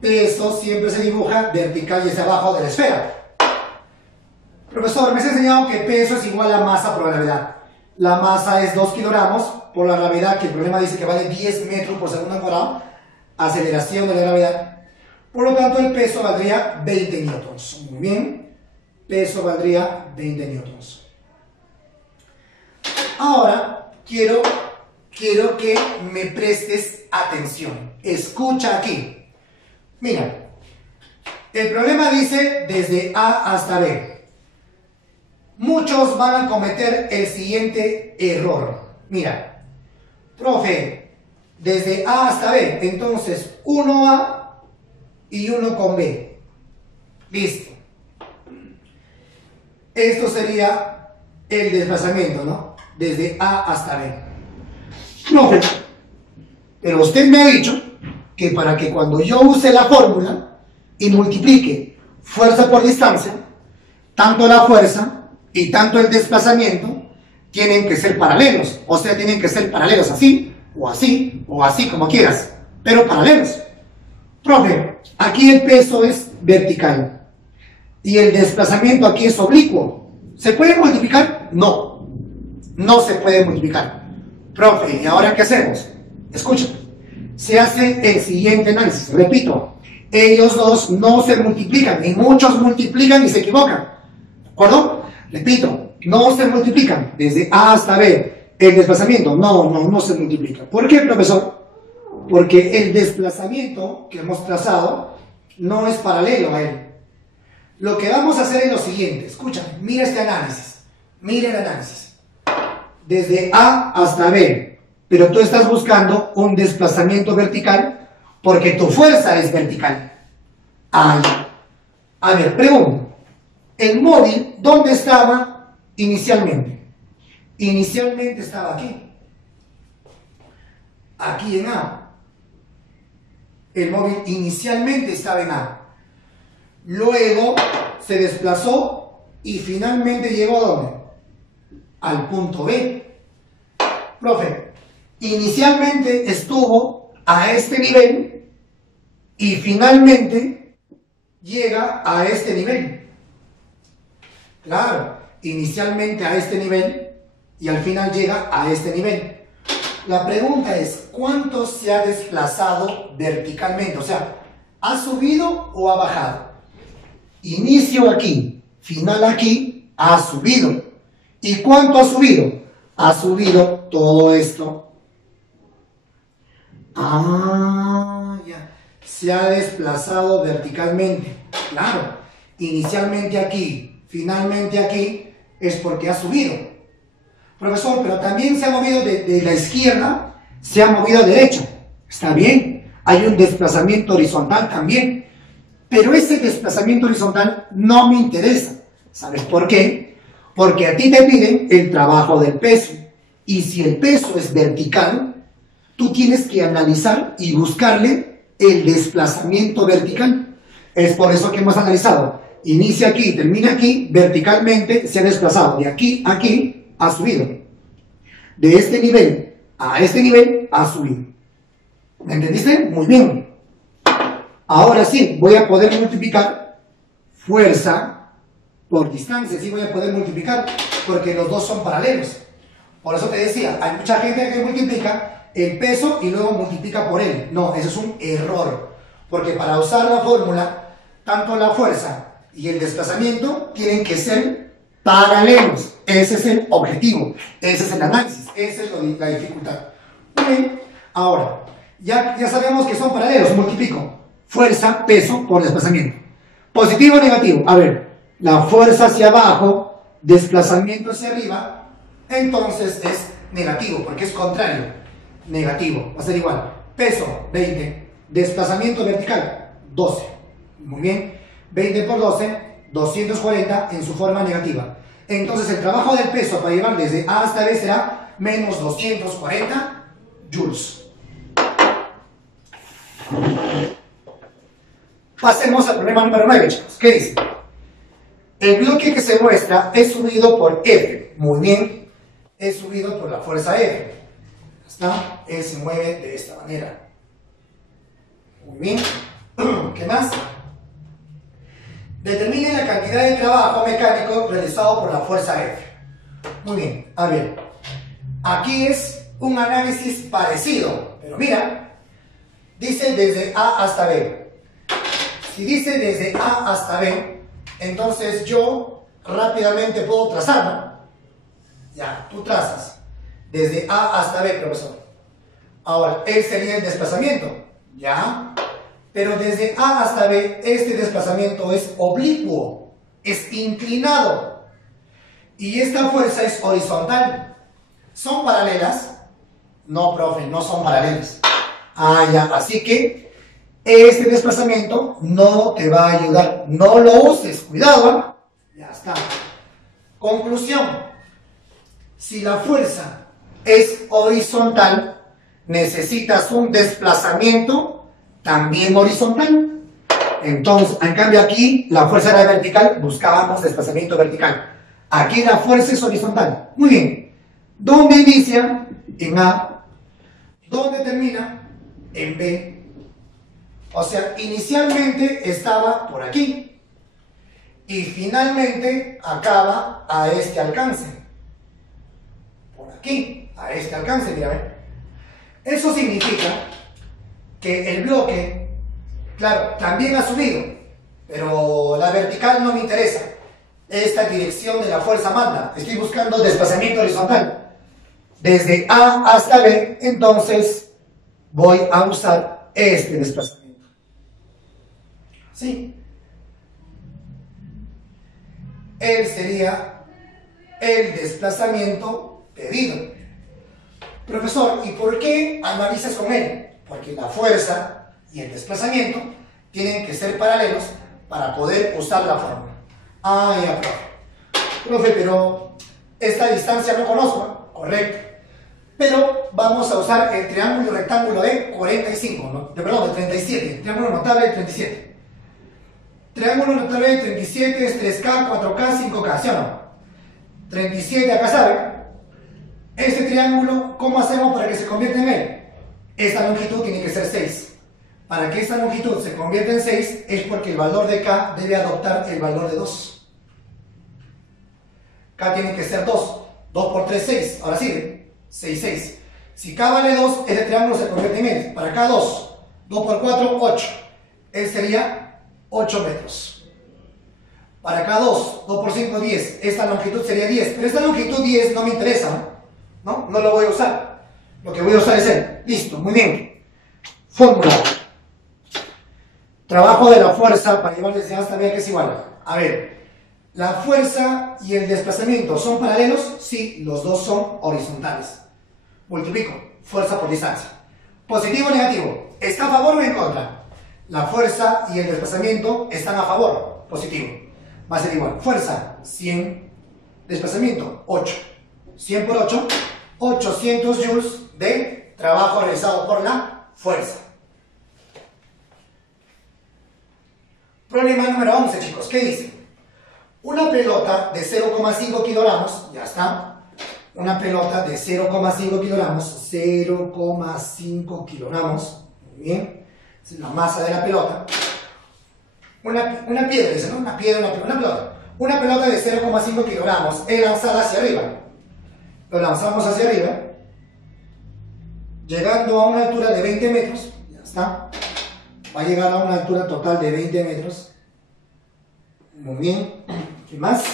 peso siempre se dibuja vertical y hacia abajo de la esfera. Profesor, me has enseñado que peso es igual a masa por gravedad. La masa es 2 kilogramos por la gravedad, que el problema dice que vale 10 metros por segundo cuadrado. Aceleración de la gravedad. Por lo tanto, el peso valdría 20 newtons. Muy bien. Peso valdría 20 newtons. Ahora, quiero que me prestes atención. Escucha aquí. Mira. El problema dice desde A hasta B. Muchos van a cometer el siguiente error. Mira. Profe, desde A hasta B, entonces 1A y 1 con B. Listo. Esto sería el desplazamiento, ¿no? Desde A hasta B. Profe, pero usted me ha dicho que para que cuando yo use la fórmula y multiplique fuerza por distancia, tanto la fuerza y tanto el desplazamiento tienen que ser paralelos. O sea, tienen que ser paralelos así, o así, como quieras, pero paralelos. Profe, aquí el peso es vertical y el desplazamiento aquí es oblicuo. ¿Se puede multiplicar? No, no se puede multiplicar. Profe, ¿y ahora qué hacemos? Escucha, se hace el siguiente análisis. Repito, ellos dos no se multiplican, y muchos multiplican y se equivocan. ¿De acuerdo? Repito, no se multiplican desde A hasta B. El desplazamiento, no se multiplica. ¿Por qué, profesor? Porque el desplazamiento que hemos trazado no es paralelo a él. Lo que vamos a hacer es lo siguiente. Escucha, mira este análisis. Mira el análisis. Desde A hasta B. Pero tú estás buscando un desplazamiento vertical porque tu fuerza es vertical. Ahí. A ver, pregunto. El móvil, ¿dónde estaba inicialmente? Inicialmente estaba aquí. aquí en A. El móvil inicialmente estaba en A. Luego se desplazó y finalmente llegó ¿a dónde? Al punto B. Profe, inicialmente estuvo a este nivel y finalmente llega a este nivel. Claro, inicialmente a este nivel y al final llega a este nivel. La pregunta es, ¿cuánto se ha desplazado verticalmente? O sea, ¿ha subido o ha bajado? Inicio aquí, final aquí, ha subido. ¿Y cuánto ha subido? Ha subido todo esto. Ah, ya. Se ha desplazado verticalmente. Claro, inicialmente aquí, finalmente aquí, es porque ha subido. Profesor, pero también se ha movido de la izquierda, se ha movido a derecha. Está bien, hay un desplazamiento horizontal también. Pero ese desplazamiento horizontal no me interesa. ¿Sabes por qué? Porque a ti te piden el trabajo del peso. Y si el peso es vertical, tú tienes que analizar y buscarle el desplazamiento vertical. Es por eso que hemos analizado. Inicia aquí, termina aquí, verticalmente se ha desplazado. De aquí a aquí ha subido. De este nivel a este nivel ha subido. ¿Me entendiste? Muy bien. Ahora sí, voy a poder multiplicar fuerza por distancia. Sí, voy a poder multiplicar porque los dos son paralelos. Por eso te decía, hay mucha gente que multiplica el peso y luego multiplica por él. No, eso es un error. Porque para usar la fórmula, tanto la fuerza y el desplazamiento tienen que ser paralelos. Ese es el objetivo, ese es el análisis, esa es la dificultad. Muy bien, ahora, ya sabemos que son paralelos, multiplico. Fuerza, peso por desplazamiento. ¿Positivo o negativo? A ver, la fuerza hacia abajo, desplazamiento hacia arriba, entonces es negativo, porque es contrario. Negativo, va a ser igual. Peso, 20. Desplazamiento vertical, 12. Muy bien. 20 por 12, 240 en su forma negativa. Entonces el trabajo del peso para llevar desde A hasta B será menos 240 joules. Pasemos al problema número 9, chicos. ¿Qué dice? El bloque que se muestra es subido por F. Muy bien. Es subido por la fuerza F. ¿Está? Él se mueve de esta manera. Muy bien. ¿Qué más? Determine la cantidad de trabajo mecánico realizado por la fuerza F. Muy bien. A ver. Aquí es un análisis parecido. Pero mira. Dice desde A hasta B. Si dice desde A hasta B, entonces yo rápidamente puedo trazar, ¿no? Ya, tú trazas. Desde A hasta B, profesor. Ahora, él sería el desplazamiento. Ya. Pero desde A hasta B, este desplazamiento es oblicuo. Es inclinado. Y esta fuerza es horizontal. ¿Son paralelas? No, profe, no son paralelas. Ah, ya. Así que este desplazamiento no te va a ayudar. No lo uses. Cuidado, ¿eh? Ya está. Conclusión. Si la fuerza es horizontal, necesitas un desplazamiento también horizontal. Entonces, en cambio aquí la fuerza era vertical, buscábamos desplazamiento vertical. Aquí la fuerza es horizontal. Muy bien. ¿Dónde inicia? En A. ¿Dónde termina? En B. O sea, inicialmente estaba por aquí y finalmente acaba a este alcance. Por aquí, a este alcance, mira, ¿ven? Eso significa que el bloque, claro, también ha subido, pero la vertical no me interesa. Esta dirección de la fuerza manda. Estoy buscando desplazamiento horizontal. Desde A hasta B, entonces voy a usar este desplazamiento. ¿Sí? Él sería el desplazamiento pedido. Profesor, ¿y por qué analizas con él? Porque la fuerza y el desplazamiento tienen que ser paralelos para poder usar la fórmula. Ah, ya, profe. Profe, pero esta distancia no conozco, ¿no? Correcto. pero vamos a usar el triángulo y rectángulo de 45, ¿no? Perdón, de 37, triángulo notable de 37. Triángulo notable de 37 es 3K, 4K, 5K, ¿sí o no? 37 acá saben. Este triángulo, ¿cómo hacemos para que se convierta en él? Esta longitud tiene que ser 6. Para que esta longitud se convierta en 6 es porque el valor de K debe adoptar el valor de 2. K tiene que ser 2. 2 por 3, 6. Ahora sí, 6, 6. Si K vale 2, este triángulo se convierte en él. Para K 2. 2 por 4, 8. Él sería 8 metros. Para K 2. 2 por 5, 10. Esta longitud sería 10. Pero esta longitud 10 no me interesa, ¿no? No lo voy a usar. Lo que voy a usar es él. Listo, muy bien. Fórmula. Trabajo de la fuerza para llevar desde A hasta B, que es igual. A ver, ¿la fuerza y el desplazamiento son paralelos? Sí, los dos son horizontales. Multiplico, fuerza por distancia. Positivo o negativo, ¿está a favor o en contra? La fuerza y el desplazamiento están a favor, positivo. Va a ser igual, fuerza 100, desplazamiento 8. 100 por 8, 800 joules de trabajo realizado por la fuerza. Problema número 11, chicos. ¿Qué dice? Una pelota de 0,5 kilogramos, ya está. Una pelota de 0,5 kilogramos, 0,5 kilogramos, muy bien. Es la masa de la pelota. Una piedra, dice, ¿no? Una pelota. Una pelota de 0,5 kilogramos es lanzada hacia arriba. Lo lanzamos hacia arriba, llegando a una altura de 20 metros, ya está. Va a llegar a una altura total de 20 metros. Muy bien. ¿Qué más?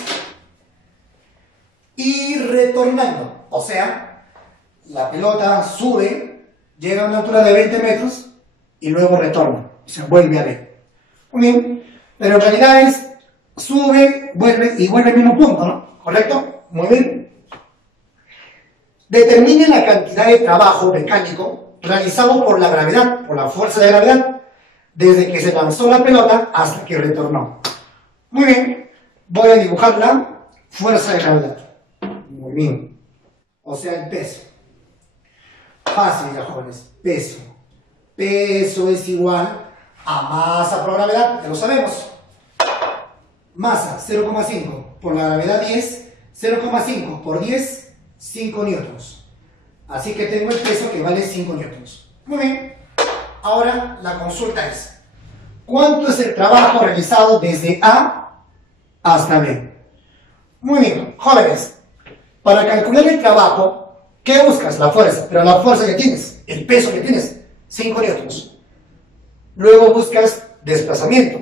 Y retornando. O sea, la pelota sube, llega a una altura de 20 metros y luego retorna. Y se vuelve a ver. Muy bien. Pero en realidad es sube, vuelve y vuelve al mismo punto, ¿no? ¿Correcto? Muy bien. Determine la cantidad de trabajo mecánico realizado por la gravedad, por la fuerza de gravedad, desde que se lanzó la pelota hasta que retornó. Muy bien, voy a dibujar la fuerza de gravedad. Muy bien. O sea, el peso. Fácil, ya jóvenes. Peso. Peso es igual a masa por gravedad, ya lo sabemos. Masa, 0,5 por la gravedad 10, 0,5 por 10, 5 newtons. Así que tengo el peso que vale 5 newtons. Muy bien. Ahora la consulta es, ¿cuánto es el trabajo realizado desde A hasta B? Muy bien, jóvenes, para calcular el trabajo, ¿qué buscas? La fuerza, pero la fuerza que tienes, el peso que tienes, 5 newtons. Luego buscas desplazamiento.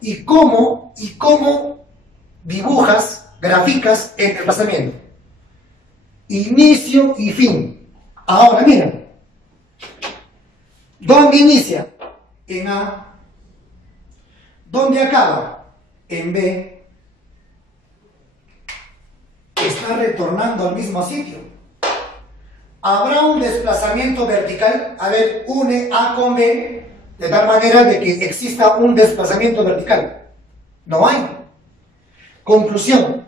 ¿Y cómo dibujas, graficas el desplazamiento? Inicio y fin. Ahora, mira. ¿Dónde inicia? En A. ¿Dónde acaba? En B. Está retornando al mismo sitio. ¿Habrá un desplazamiento vertical? A ver, une A con B de tal manera de que exista un desplazamiento vertical. No hay. Conclusión.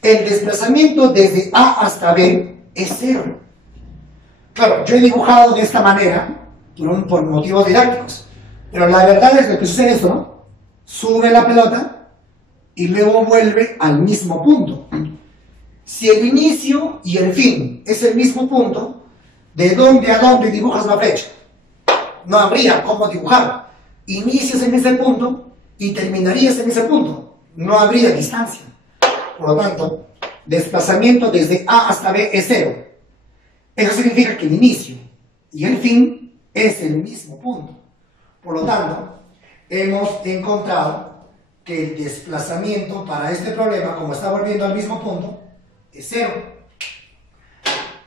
El desplazamiento desde A hasta B es 0. Claro, yo he dibujado de esta manera por motivos didácticos. Pero la verdad es que sucede esto, ¿no? Sube la pelota y luego vuelve al mismo punto. Si el inicio y el fin es el mismo punto, ¿de dónde a dónde dibujas la flecha? No habría cómo dibujar. Inicias en ese punto y terminarías en ese punto. No habría distancia. Por lo tanto, desplazamiento desde A hasta B es 0. Eso significa que el inicio y el fin es el mismo punto. Por lo tanto, hemos encontrado que el desplazamiento para este problema, como está volviendo al mismo punto, es 0.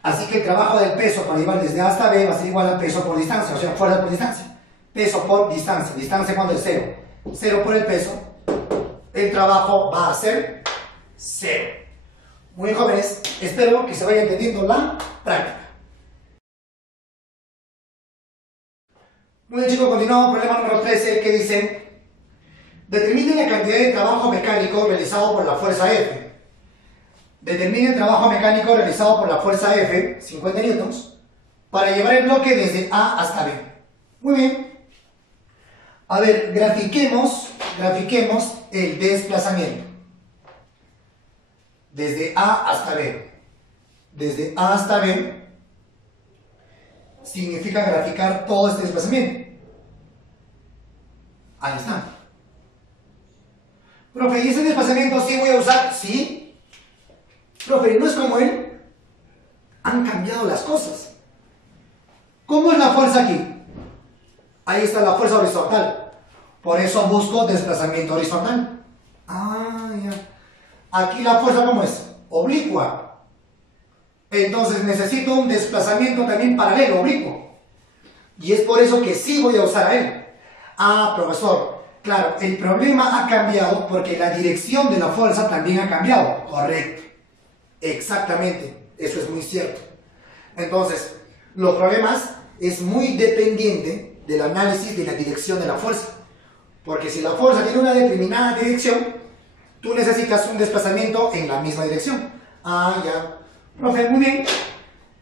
Así que el trabajo del peso para llevar desde A hasta B va a ser igual al peso por distancia, o sea, fuerza por distancia. Peso por distancia. Distancia cuando es 0. 0 por el peso. El trabajo va a ser 0. Muy bien, jóvenes, espero que se vaya entendiendo la práctica. Muy bien, chicos, continuamos. Problema número 13, que dice: determine la cantidad de trabajo mecánico realizado por la fuerza F. Determine el trabajo mecánico realizado por la fuerza F, 50 newtons, para llevar el bloque desde A hasta B. Muy bien. A ver, grafiquemos el desplazamiento. Desde A hasta B. Desde A hasta B significa graficar todo este desplazamiento. Ahí está. Profe, ¿y ese desplazamiento sí voy a usar? Sí. Profe, ¿no es como él? Han cambiado las cosas. ¿Cómo es la fuerza aquí? Ahí está la fuerza horizontal. Por eso busco desplazamiento horizontal. Ah, ya. Aquí la fuerza, ¿cómo es? Oblicua. Entonces necesito un desplazamiento también paralelo, oblicuo. Y es por eso que sí voy a usar a él. Ah, profesor, claro, el problema ha cambiado porque la dirección de la fuerza también ha cambiado. Correcto. Exactamente. Eso es muy cierto. Entonces, los problemas es muy dependiente del análisis de la dirección de la fuerza. Porque si la fuerza tiene una determinada dirección, tú necesitas un desplazamiento en la misma dirección. Ah, ya. Profe, muy bien.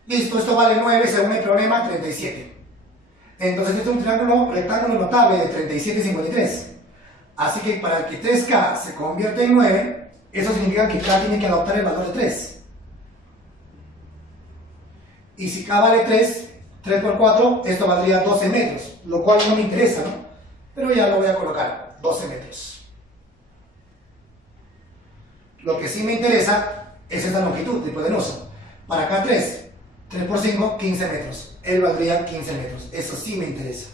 Listo, esto vale 9 según el problema 37. Entonces, este es un rectángulo notable de 37 y 53. Así que para que 3K se convierta en 9, eso significa que K tiene que adoptar el valor de 3. Y si K vale 3, 3 por 4, esto valdría 12 metros, lo cual no me interesa, ¿no? Pero ya lo voy a colocar, 12 metros. Lo que sí me interesa es esta longitud de hipotenusa. Para acá 3 por 5, 15 metros. Él valdría 15 metros. Eso sí me interesa.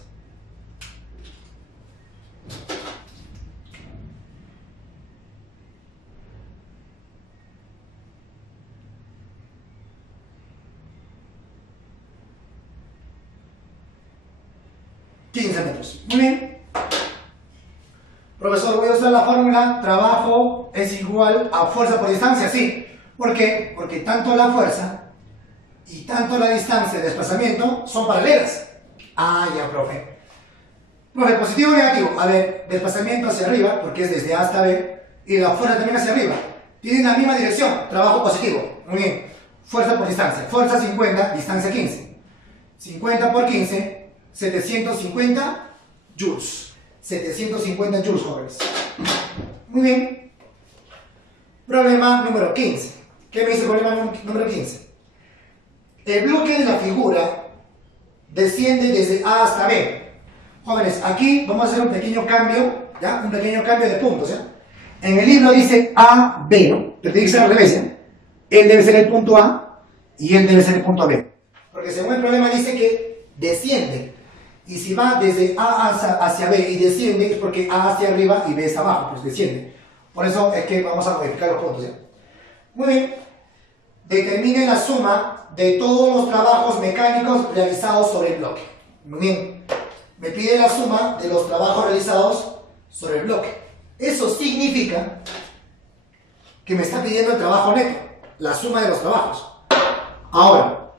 Muy bien. Profesor, voy a usar la fórmula trabajo es igual a fuerza por distancia. Sí. ¿Por qué? Porque tanto la fuerza y tanto la distancia de desplazamiento son paralelas. Ah, ya, profe. Profe, positivo o negativo. A ver, desplazamiento hacia arriba, porque es desde A hasta B, y la fuerza también hacia arriba. Tienen la misma dirección, trabajo positivo. Muy bien. Fuerza por distancia. Fuerza 50, distancia 15. 50 por 15, 750 joules. 750 joules, jóvenes. Muy bien. Problema número 15. ¿Qué me dice el problema número 15? El bloque de la figura desciende desde A hasta B. Jóvenes, aquí vamos a hacer un pequeño cambio, ¿ya? Un pequeño cambio de puntos, ¿ya? En el libro dice A, B, ¿no? Pero tiene que ser al revés, ¿ya? Él debe ser el punto A y él debe ser el punto B. Porque según el problema dice que desciende. Y si va desde A hacia B y desciende, es porque A hacia arriba y B está abajo, pues desciende. Por eso es que vamos a modificar los puntos, ¿ya? Muy bien. Determine la suma de todos los trabajos mecánicos realizados sobre el bloque. Muy bien. Me pide la suma de los trabajos realizados sobre el bloque. Eso significa que me está pidiendo el trabajo neto, la suma de los trabajos. Ahora,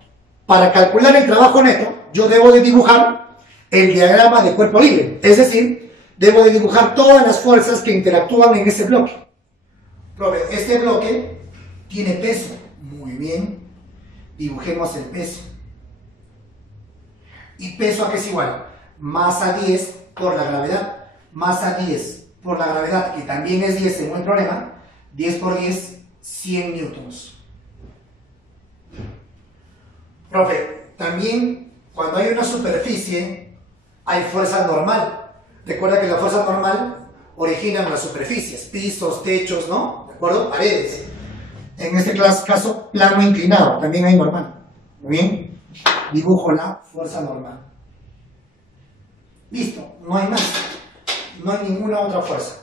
para calcular el trabajo neto, yo debo de dibujar el diagrama de cuerpo libre. Es decir, debo de dibujar todas las fuerzas que interactúan en ese bloque. Profe, este bloque tiene peso. Muy bien. Dibujemos el peso. ¿Y peso a qué es igual? Masa 10 por la gravedad. Masa 10 por la gravedad, que también es 10 según el problema. 10 por 10, 100 newtons. Profe, también cuando hay una superficie, hay fuerza normal. Recuerda que la fuerza normal origina en las superficies, pisos, techos, ¿no? ¿De acuerdo? Paredes. En este caso, plano inclinado, también hay normal. Muy bien. Dibujo la fuerza normal. Listo, no hay más. No hay ninguna otra fuerza.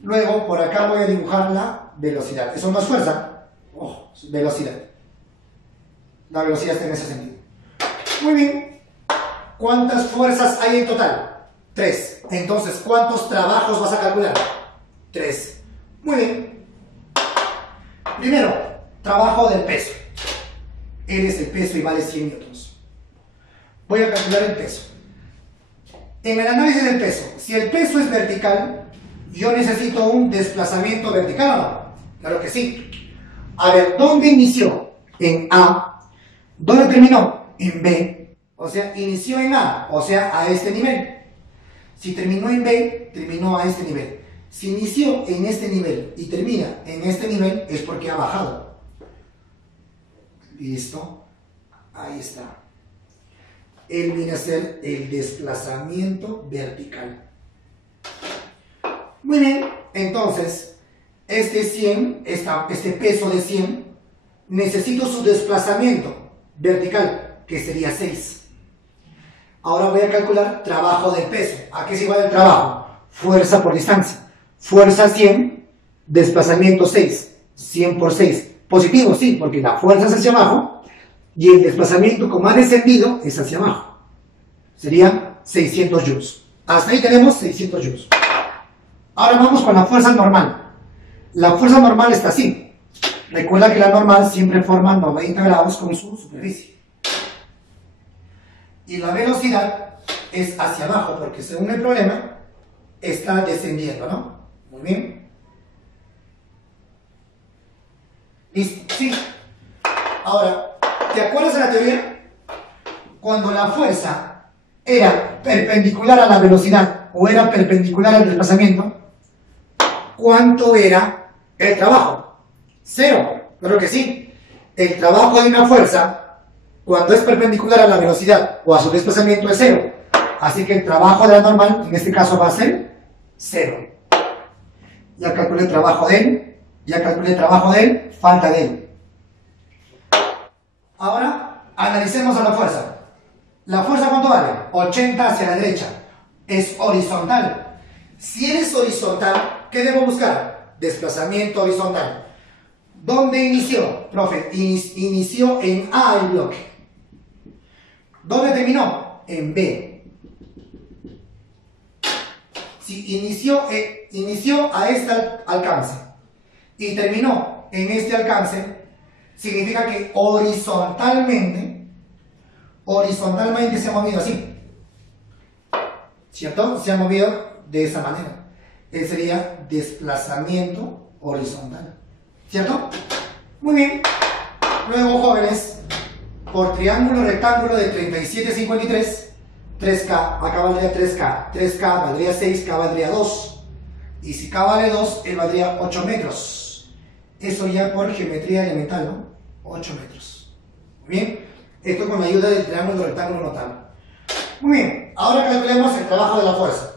Luego, por acá voy a dibujar la velocidad. ¿Eso no es fuerza? Ojo, velocidad. La velocidad está en ese sentido. Muy bien. ¿Cuántas fuerzas hay en total? 3. Entonces, ¿cuántos trabajos vas a calcular? 3. Muy bien. Primero, trabajo del peso. Él es el peso y vale 100 newtons. Voy a calcular el peso. En el análisis del peso, si el peso es vertical, yo necesito un desplazamiento vertical, ¿o no? Claro que sí. A ver, ¿dónde inició? En A. ¿Dónde terminó? En B. O sea, inició en A, o sea, a este nivel. Si terminó en B, terminó a este nivel. Si inició en este nivel y termina en este nivel, es porque ha bajado. Listo. Ahí está. Él viene a ser el desplazamiento vertical. Muy bien, entonces, este 100, este peso de 100, necesito su desplazamiento vertical, que sería 6. Ahora voy a calcular trabajo del peso. ¿A qué es igual el trabajo? Fuerza por distancia. Fuerza 100, desplazamiento 6. 100 por 6. Positivo, sí, porque la fuerza es hacia abajo y el desplazamiento, como ha descendido, es hacia abajo. Serían 600 joules. Hasta ahí tenemos 600 joules. Ahora vamos con la fuerza normal. La fuerza normal está así. Recuerda que la normal siempre forma 90 grados con su superficie. Y la velocidad es hacia abajo, porque según el problema, está descendiendo, ¿no? Muy bien. ¿Listo? Sí. Ahora, ¿te acuerdas de la teoría? Cuando la fuerza era perpendicular a la velocidad o era perpendicular al desplazamiento, ¿cuánto era el trabajo? 0. Claro que sí. El trabajo de una fuerza, cuando es perpendicular a la velocidad o a su desplazamiento, es 0. Así que el trabajo de la normal, en este caso, va a ser 0. Ya calculé el trabajo de él, ya calculé el trabajo de él, falta de él. Ahora, analicemos a la fuerza. ¿La fuerza cuánto vale? 80 hacia la derecha. Es horizontal. Si él es horizontal, ¿qué debo buscar? Desplazamiento horizontal. ¿Dónde inició? Profe, inició en A el bloque. ¿Dónde terminó? En B. Si inició a este alcance y terminó en este alcance, significa que horizontalmente se ha movido así. ¿Cierto? Se ha movido de esa manera. Ese sería desplazamiento horizontal. ¿Cierto? Muy bien. Luego, jóvenes, por triángulo rectángulo de 37,53, 3K, acá valdría 3K, 3K valdría 6, K valdría 2. Y si K vale 2, él valdría 8 metros. Eso ya por geometría elemental, ¿no? 8 metros. Muy bien. Esto con la ayuda del triángulo rectángulo notable. Muy bien. Ahora calculemos el trabajo de la fuerza.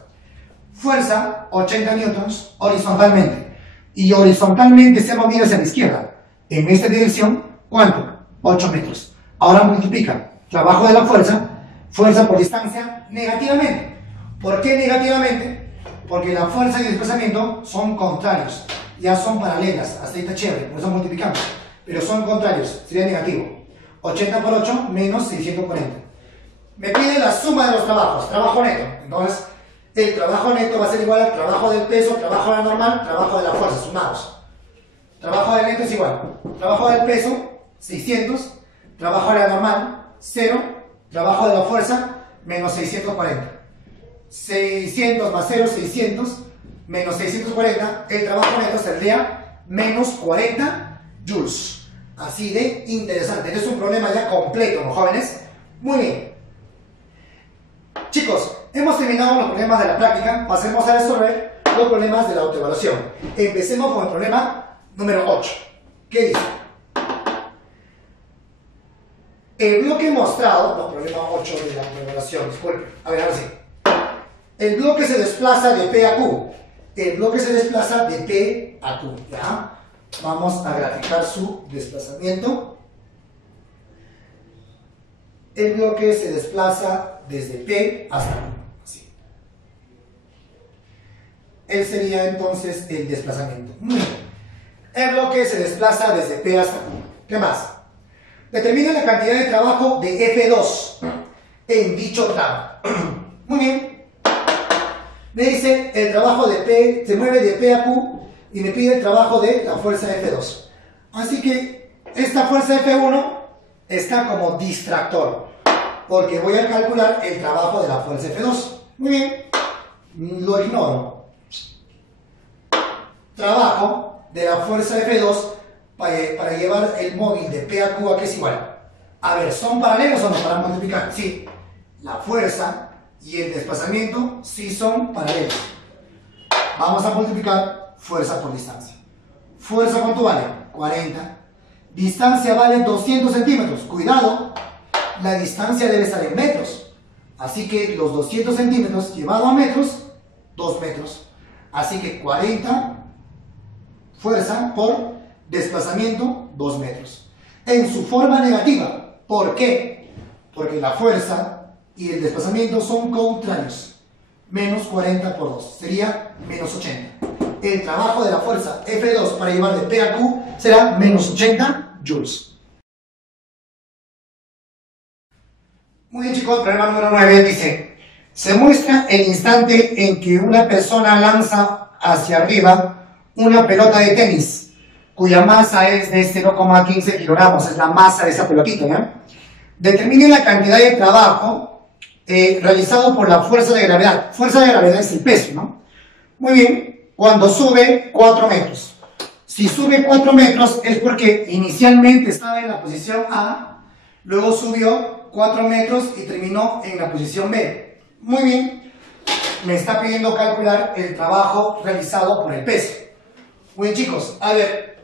Fuerza, 80 newtons, horizontalmente. Y horizontalmente se ha movido hacia la izquierda. En esta dirección, ¿cuánto? 8 metros. Ahora multiplica. Trabajo de la fuerza, fuerza por distancia, negativamente. ¿Por qué negativamente? Porque la fuerza y el desplazamiento son contrarios. Ya son paralelas. Hasta ahí está chévere, por eso multiplicamos. Pero son contrarios, sería negativo. 80 por 8 menos 640. Me pide la suma de los trabajos, trabajo neto. Entonces, el trabajo neto va a ser igual al trabajo del peso, trabajo de la normal, trabajo de la fuerza, sumados. Trabajo del neto es igual. Trabajo del peso, 600. Trabajo de la normal, 0. Trabajo de la fuerza, menos 640. 600 más 0, 600. Menos 640. El trabajo neto saldría menos 40 joules. Así de interesante. Es un problema ya completo, ¿no, jóvenes? Muy bien. Chicos, hemos terminado los problemas de la práctica. Pasemos a resolver los problemas de la autoevaluación. Empecemos con el problema número 8. ¿Qué dice? El bloque mostrado, no, problema 8 de la autoevaluación, disculpen. A ver, ahora sí. El bloque se desplaza de P a Q. El bloque se desplaza de P a Q. ¿Ya? Vamos a graficar su desplazamiento. El bloque se desplaza desde P hasta Q. Así. Él sería entonces el desplazamiento. Muy bien. El bloque se desplaza desde P hasta Q. ¿Qué más? Determina la cantidad de trabajo de F2 en dicho tramo. Muy bien. Me dice el trabajo de P, se mueve de P a Q y me pide el trabajo de la fuerza F2. Así que esta fuerza F1 está como distractor, porque voy a calcular el trabajo de la fuerza F2. Muy bien. Lo ignoro. Trabajo de la fuerza F2 para llevar el móvil de P a Q, ¿a qué es igual? A ver, ¿son paralelos o no para multiplicar? Sí, la fuerza y el desplazamiento sí son paralelos. Vamos a multiplicar fuerza por distancia. ¿Fuerza cuánto vale? 40. Distancia vale 200 centímetros. Cuidado, la distancia debe estar en metros. Así que los 200 centímetros llevado a metros, 2 metros. Así que 40 fuerza por desplazamiento, 2 metros. En su forma negativa. ¿Por qué? Porque la fuerza y el desplazamiento son contrarios. Menos 40 por 2 sería menos 80. El trabajo de la fuerza F2 para llevar de P a Q será menos 80 joules. Muy bien, chicos, problema número 9 dice: se muestra el instante en que una persona lanza hacia arriba una pelota de tenis cuya masa es de 0,15 kilogramos, es la masa de esa pelotita, ¿no? Determine la cantidad de trabajo realizado por la fuerza de gravedad. Fuerza de gravedad es el peso, ¿no? Muy bien, cuando sube 4 metros. Si sube 4 metros es porque inicialmente estaba en la posición A, luego subió 4 metros y terminó en la posición B. Muy bien, me está pidiendo calcular el trabajo realizado por el peso. Muy bien, chicos, a ver,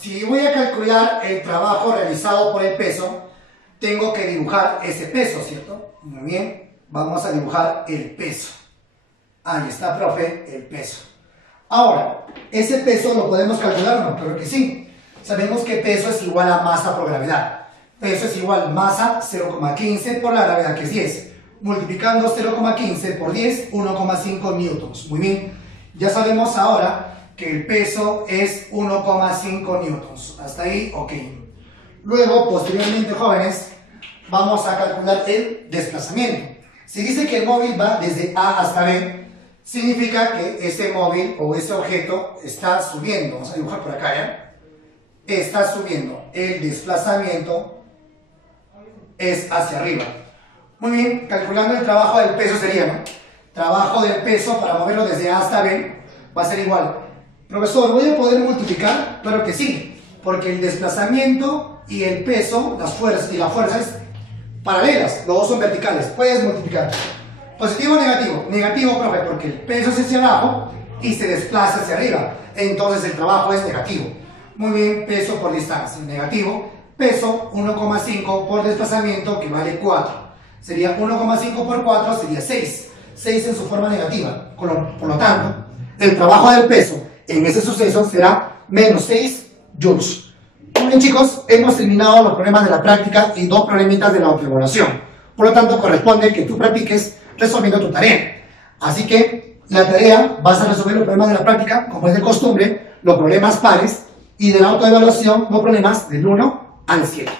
si voy a calcular el trabajo realizado por el peso, tengo que dibujar ese peso, ¿cierto? Muy bien, vamos a dibujar el peso. Ahí está, profe, el peso. Ahora, ¿ese peso lo podemos calcular? No, claro que sí. Sabemos que peso es igual a masa por gravedad. Peso es igual a masa 0,15 por la gravedad, que es 10. Multiplicando 0,15 por 10, 1,5 newtons. Muy bien, ya sabemos ahora que el peso es 1,5 newtons. Hasta ahí, ok. Luego, posteriormente, jóvenes, vamos a calcular el desplazamiento. Si dice que el móvil va desde A hasta B, significa que ese móvil o ese objeto está subiendo. Vamos a dibujar por acá, ¿ya? Está subiendo. El desplazamiento es hacia arriba. Muy bien, calculando el trabajo del peso sería, ¿no? Trabajo del peso para moverlo desde A hasta B va a ser igual. Profesor, ¿voy a poder multiplicar? Claro que sí, porque el desplazamiento y el peso, las fuerzas y la fuerza es paralelas, los dos son verticales, puedes multiplicar. ¿Positivo o negativo? Negativo, profe, porque el peso es hacia abajo y se desplaza hacia arriba, entonces el trabajo es negativo. Muy bien, peso por distancia, negativo, peso 1,5 por desplazamiento, que vale 4. Sería 1,5 por 4, sería 6. 6 en su forma negativa, por lo tanto, el trabajo del peso en ese suceso será menos 6 joules. Muy bien, chicos, hemos terminado los problemas de la práctica y 2 problemitas de la autoevaluación. Por lo tanto, corresponde que tú practiques resolviendo tu tarea. Así que la tarea vas a resolver los problemas de la práctica, como es de costumbre, los problemas pares, y de la autoevaluación, los problemas del 1 al 7.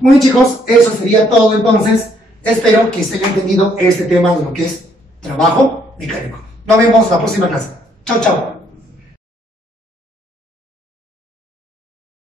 Muy bien, chicos, eso sería todo entonces. Espero que se haya entendido este tema de lo que es trabajo mecánico. Nos vemos la próxima clase. Chao, chao.